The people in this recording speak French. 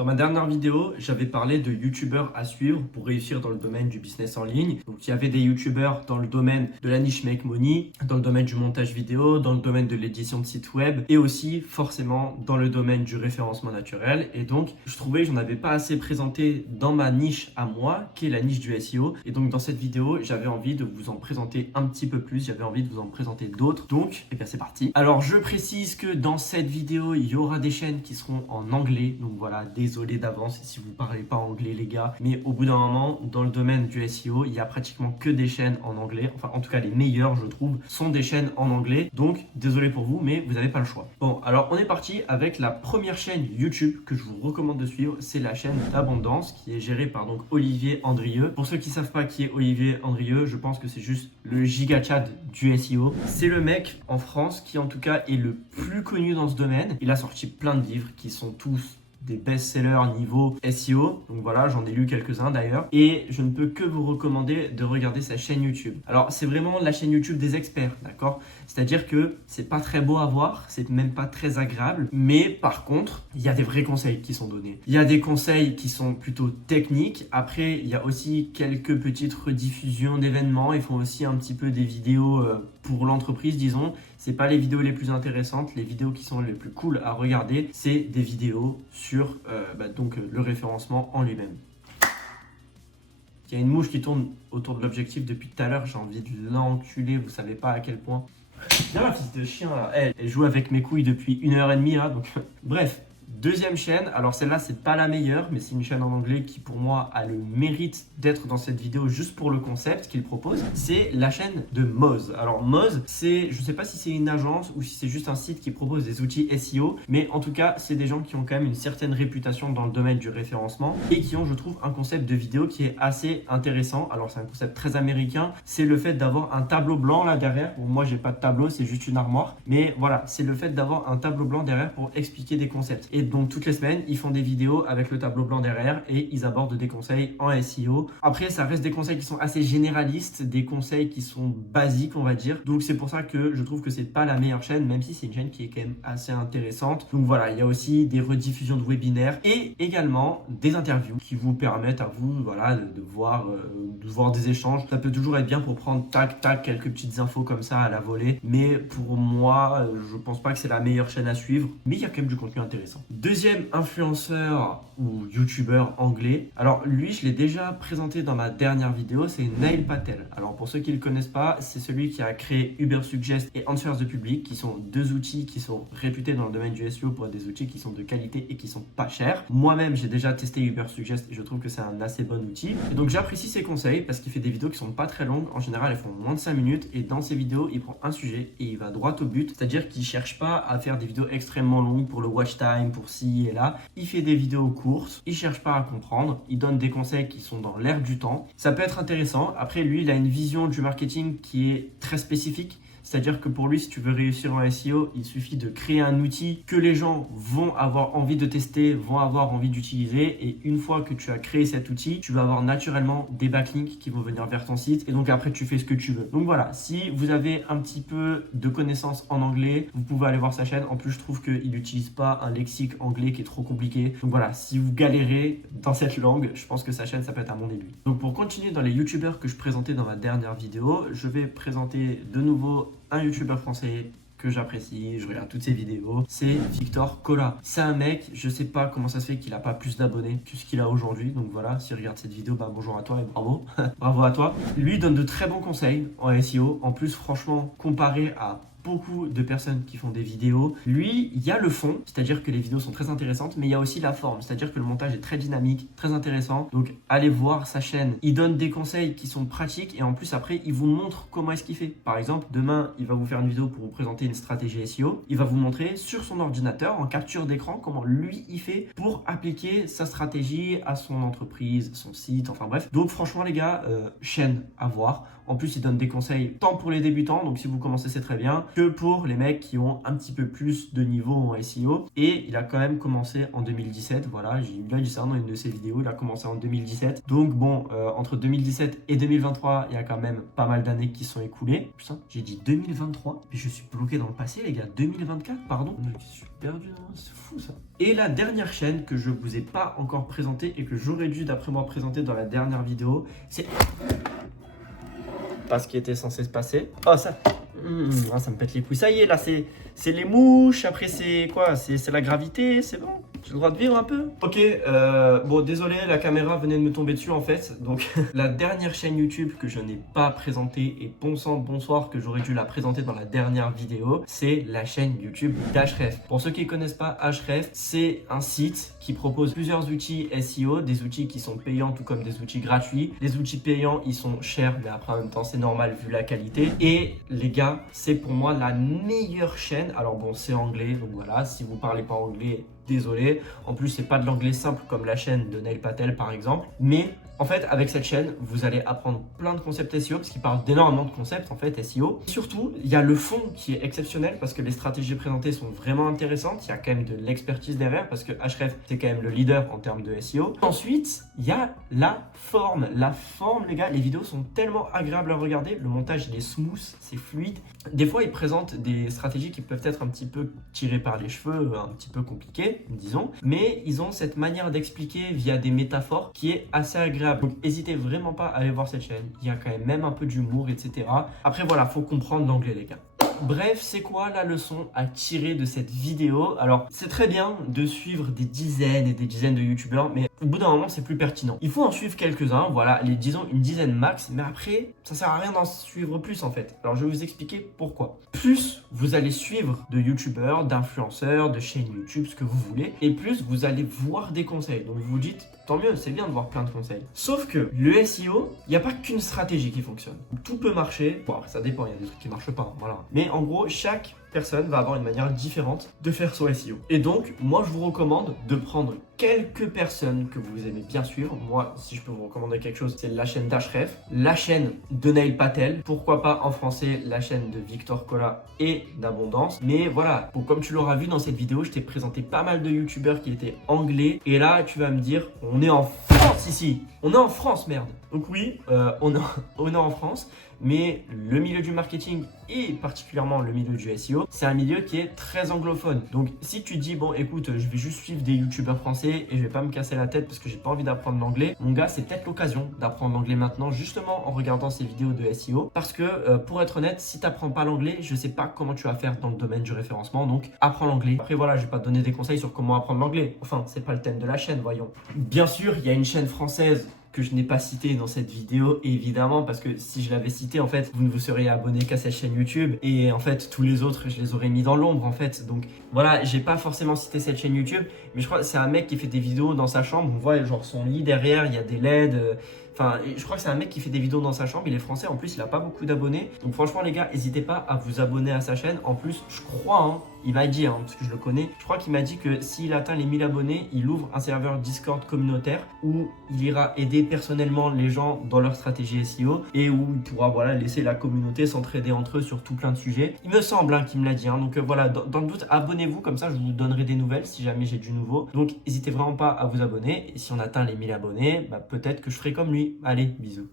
Dans ma dernière vidéo, j'avais parlé de youtubeurs à suivre pour réussir dans le domaine du business en ligne. Donc il y avait des youtubeurs dans le domaine de la niche Make Money, dans le domaine du montage vidéo, dans le domaine de l'édition de site web et aussi forcément dans le domaine du référencement naturel. Et donc je trouvais que j'en avais pas assez présenté dans ma niche à moi, qui est la niche du SEO. Et donc dans cette vidéo, j'avais envie de vous en présenter un petit peu plus, j'avais envie de vous en présenter d'autres. Donc, eh bien c'est parti. Alors je précise que dans cette vidéo, il y aura des chaînes qui seront en anglais. Donc voilà, désolé d'avance si vous parlez pas anglais les gars, mais au bout d'un moment, dans le domaine du SEO, il y a pratiquement que des chaînes en anglais. Enfin, en tout cas, les meilleures, je trouve, sont des chaînes en anglais. Donc, désolé pour vous, mais vous n'avez pas le choix. Bon, alors on est parti avec la première chaîne YouTube que je vous recommande de suivre. C'est la chaîne d'Abondance qui est gérée par donc Olivier Andrieux. Pour ceux qui savent pas qui est Olivier Andrieux, je pense que c'est juste le giga chat du SEO. C'est le mec en France qui en tout cas est le plus connu dans ce domaine. Il a sorti plein de livres qui sont tous des best-sellers niveau SEO. Donc voilà, j'en ai lu quelques-uns d'ailleurs. Et je ne peux que vous recommander de regarder sa chaîne YouTube. Alors, c'est vraiment la chaîne YouTube des experts, d'accord? C'est-à-dire que c'est pas très beau à voir, c'est même pas très agréable. Mais par contre, il y a des vrais conseils qui sont donnés. Il y a des conseils qui sont plutôt techniques. Après, il y a aussi quelques petites rediffusions d'événements. Ils font aussi un petit peu des vidéos pour l'entreprise, disons. C'est pas les vidéos les plus intéressantes. Les vidéos qui sont les plus cool à regarder, c'est des vidéos sur le référencement en lui-même. Il y a une mouche qui tourne autour de l'objectif depuis tout à l'heure. J'ai envie de l'enculer, vous savez pas à quel point. Viens là, fils de chien là. Elle joue avec mes couilles depuis 1h30 là. Donc bref. Deuxième chaîne, alors celle-là c'est pas la meilleure, mais c'est une chaîne en anglais qui pour moi a le mérite d'être dans cette vidéo juste pour le concept qu'il propose. C'est la chaîne de Moz. Alors Moz, c'est, je sais pas si c'est une agence ou si c'est juste un site qui propose des outils SEO, mais en tout cas c'est des gens qui ont quand même une certaine réputation dans le domaine du référencement et qui ont, je trouve, un concept de vidéo qui est assez intéressant. Alors c'est un concept très américain, c'est le fait d'avoir un tableau blanc là derrière. Bon, moi j'ai pas de tableau, c'est juste une armoire, mais voilà, c'est le fait d'avoir un tableau blanc derrière pour expliquer des concepts. Et donc toutes les semaines, ils font des vidéos avec le tableau blanc derrière et ils abordent des conseils en SEO. Après, ça reste des conseils qui sont assez généralistes, des conseils qui sont basiques, on va dire. Donc c'est pour ça que je trouve que c'est pas la meilleure chaîne, même si c'est une chaîne qui est quand même assez intéressante. Donc voilà, il y a aussi des rediffusions de webinaires et également des interviews qui vous permettent à vous, voilà, de voir des échanges. Ça peut toujours être bien pour prendre tac quelques petites infos comme ça à la volée. Mais pour moi, je pense pas que c'est la meilleure chaîne à suivre, mais il y a quand même du contenu intéressant. Deuxième influenceur ou youtubeur anglais, alors lui je l'ai déjà présenté dans ma dernière vidéo, c'est Neil Patel. Alors pour ceux qui ne le connaissent pas, c'est celui qui a créé Ubersuggest et Answers the Public, qui sont deux outils qui sont réputés dans le domaine du SEO pour être des outils qui sont de qualité et qui sont pas chers. Moi-même j'ai déjà testé Ubersuggest et je trouve que c'est un assez bon outil. Et donc j'apprécie ses conseils parce qu'il fait des vidéos qui sont pas très longues. En général elles font moins de 5 minutes et dans ses vidéos il prend un sujet et il va droit au but. C'est-à-dire qu'il cherche pas à faire des vidéos extrêmement longues pour le watch time, pour ci et là. Il fait des vidéos courtes, il cherche pas à comprendre, il donne des conseils qui sont dans l'air du temps. Ça peut être intéressant. Après, lui, il a une vision du marketing qui est très spécifique. C'est-à-dire que pour lui, si tu veux réussir en SEO, il suffit de créer un outil que les gens vont avoir envie de tester, vont avoir envie d'utiliser. Et une fois que tu as créé cet outil, tu vas avoir naturellement des backlinks qui vont venir vers ton site. Et donc après, tu fais ce que tu veux. Donc voilà, si vous avez un petit peu de connaissances en anglais, vous pouvez aller voir sa chaîne. En plus, je trouve qu'il n'utilise pas un lexique anglais qui est trop compliqué. Donc voilà, si vous galérez dans cette langue, je pense que sa chaîne, ça peut être un bon début. Donc pour continuer dans les youtubeurs que je présentais dans ma dernière vidéo, je vais présenter de nouveau un youtubeur français que j'apprécie, je regarde toutes ses vidéos, c'est Victor Cola. C'est un mec, je sais pas comment ça se fait qu'il a pas plus d'abonnés que ce qu'il a aujourd'hui, donc voilà, s'il regarde cette vidéo, bah bonjour à toi et bravo, bravo à toi. Lui donne de très bons conseils en SEO, en plus franchement, comparé à beaucoup de personnes qui font des vidéos. Lui, il y a le fond, c'est-à-dire que les vidéos sont très intéressantes, mais il y a aussi la forme, c'est-à-dire que le montage est très dynamique, très intéressant. Donc, allez voir sa chaîne. Il donne des conseils qui sont pratiques et en plus, après, il vous montre comment est-ce qu'il fait. Par exemple, demain, il va vous faire une vidéo pour vous présenter une stratégie SEO. Il va vous montrer sur son ordinateur, en capture d'écran, comment lui, il fait pour appliquer sa stratégie à son entreprise, son site, enfin bref. Donc, franchement, les gars, chaîne à voir. En plus, il donne des conseils tant pour les débutants, donc si vous commencez, c'est très bien, que pour les mecs qui ont un petit peu plus de niveau en SEO. Et il a quand même commencé en 2017. Voilà, il a dit ça dans une de ses vidéos. Il a commencé en 2017. Donc bon, entre 2017 et 2023, il y a quand même pas mal d'années qui sont écoulées. Putain, j'ai dit 2023, mais je suis bloqué dans le passé, les gars. 2024, pardon. Je suis perdu, c'est fou ça. Et la dernière chaîne que je vous ai pas encore présentée et que j'aurais dû, d'après moi, présenter dans la dernière vidéo, c'est pas ce qui était censé se passer. Oh, ça. Ça me pète les couilles. Ça y est, là, c'est les mouches. Après, c'est quoi? C'est la gravité. C'est bon. J'ai le droit de vivre un peu. Ok, bon, désolé, la caméra venait de me tomber dessus en fait. Donc, la dernière chaîne YouTube que je n'ai pas présentée, et bon sang, bonsoir, que j'aurais dû la présenter dans la dernière vidéo, c'est la chaîne YouTube d'Ahref. Pour ceux qui ne connaissent pas Ahref, c'est un site qui propose plusieurs outils SEO, des outils qui sont payants tout comme des outils gratuits. Les outils payants, ils sont chers, mais après, en même temps, c'est normal vu la qualité. Et les gars, c'est pour moi la meilleure chaîne. Alors bon, c'est anglais, donc voilà, si vous parlez pas anglais, désolé. En plus, c'est pas de l'anglais simple comme la chaîne de Neil Patel par exemple. Mais en fait, avec cette chaîne, vous allez apprendre plein de concepts SEO parce qu'il parle d'énormément de concepts en fait SEO. Et surtout, il y a le fond qui est exceptionnel parce que les stratégies présentées sont vraiment intéressantes. Il y a quand même de l'expertise derrière parce que Ahref, c'est quand même le leader en termes de SEO. Ensuite, il y a la forme. La forme, les gars, les vidéos sont tellement agréables à regarder. Le montage, il est smooth, c'est fluide. Des fois, ils présentent des stratégies qui peuvent être un petit peu tirées par les cheveux, un petit peu compliquées, disons. Mais ils ont cette manière d'expliquer via des métaphores qui est assez agréable. Donc, n'hésitez vraiment pas à aller voir cette chaîne. Il y a quand même un peu d'humour, etc. Après, voilà, faut comprendre l'anglais, les gars. Bref, c'est quoi la leçon à tirer de cette vidéo? Alors, c'est très bien de suivre des dizaines et des dizaines de youtubeurs, mais au bout d'un moment, c'est plus pertinent. Il faut en suivre quelques-uns, voilà, disons une dizaine max, mais après, ça sert à rien d'en suivre plus en fait. Alors, je vais vous expliquer pourquoi. Plus vous allez suivre de youtubeurs, d'influenceurs, de chaînes YouTube, ce que vous voulez, et plus vous allez voir des conseils. Donc, vous vous dites, tant mieux, c'est bien de voir plein de conseils. Sauf que le SEO, il n'y a pas qu'une stratégie qui fonctionne. Tout peut marcher. Bon, après, ça dépend, il y a des trucs qui ne marchent pas. Voilà. Mais en gros, chaque personne va avoir une manière différente de faire son SEO. Et donc, moi, je vous recommande de prendre quelques personnes que vous aimez bien suivre. Moi, si je peux vous recommander quelque chose, c'est la chaîne d'Ahref, la chaîne de Neil Patel, pourquoi pas en français, la chaîne de Victor Cola et d'Abondance. Mais voilà, bon, comme tu l'auras vu dans cette vidéo, je t'ai présenté pas mal de youtubeurs qui étaient anglais. Et là, tu vas me dire, on est en France ici. On est en France, merde. Donc oui, on est en France. Mais le milieu du marketing et particulièrement le milieu du SEO, c'est un milieu qui est très anglophone. Donc si tu dis, bon écoute, je vais juste suivre des youtubeurs français et je vais pas me casser la tête parce que j'ai pas envie d'apprendre l'anglais, mon gars, c'est peut-être l'occasion d'apprendre l'anglais maintenant, justement en regardant ces vidéos de SEO. Parce que pour être honnête, si tu n'apprends pas l'anglais, je sais pas comment tu vas faire dans le domaine du référencement, donc apprends l'anglais. Après voilà, je vais pas te donner des conseils sur comment apprendre l'anglais. Enfin, c'est pas le thème de la chaîne, voyons. Bien sûr, il y a une chaîne française que je n'ai pas cité dans cette vidéo, évidemment, parce que si je l'avais cité, en fait, vous ne vous seriez abonné qu'à cette chaîne YouTube, et en fait, tous les autres, je les aurais mis dans l'ombre, en fait. Donc, voilà, j'ai pas forcément cité cette chaîne YouTube, mais je crois que c'est un mec qui fait des vidéos dans sa chambre, on voit genre son lit derrière, il y a des LED, enfin, je crois que c'est un mec qui fait des vidéos dans sa chambre, il est français, en plus, il a pas beaucoup d'abonnés, donc franchement, les gars, n'hésitez pas à vous abonner à sa chaîne. En plus, je crois, hein, il m'a dit, parce que je le connais, je crois qu'il m'a dit que s'il atteint les 1000 abonnés, il ouvre un serveur Discord communautaire où il ira aider personnellement les gens dans leur stratégie SEO et où il pourra voilà, laisser la communauté s'entraider entre eux sur tout plein de sujets. Il me semble qu'il me l'a dit. Donc voilà, dans le doute, abonnez-vous, comme ça je vous donnerai des nouvelles si jamais j'ai du nouveau. Donc n'hésitez vraiment pas à vous abonner. Et si on atteint les 1000 abonnés, peut-être que je ferai comme lui. Allez, bisous.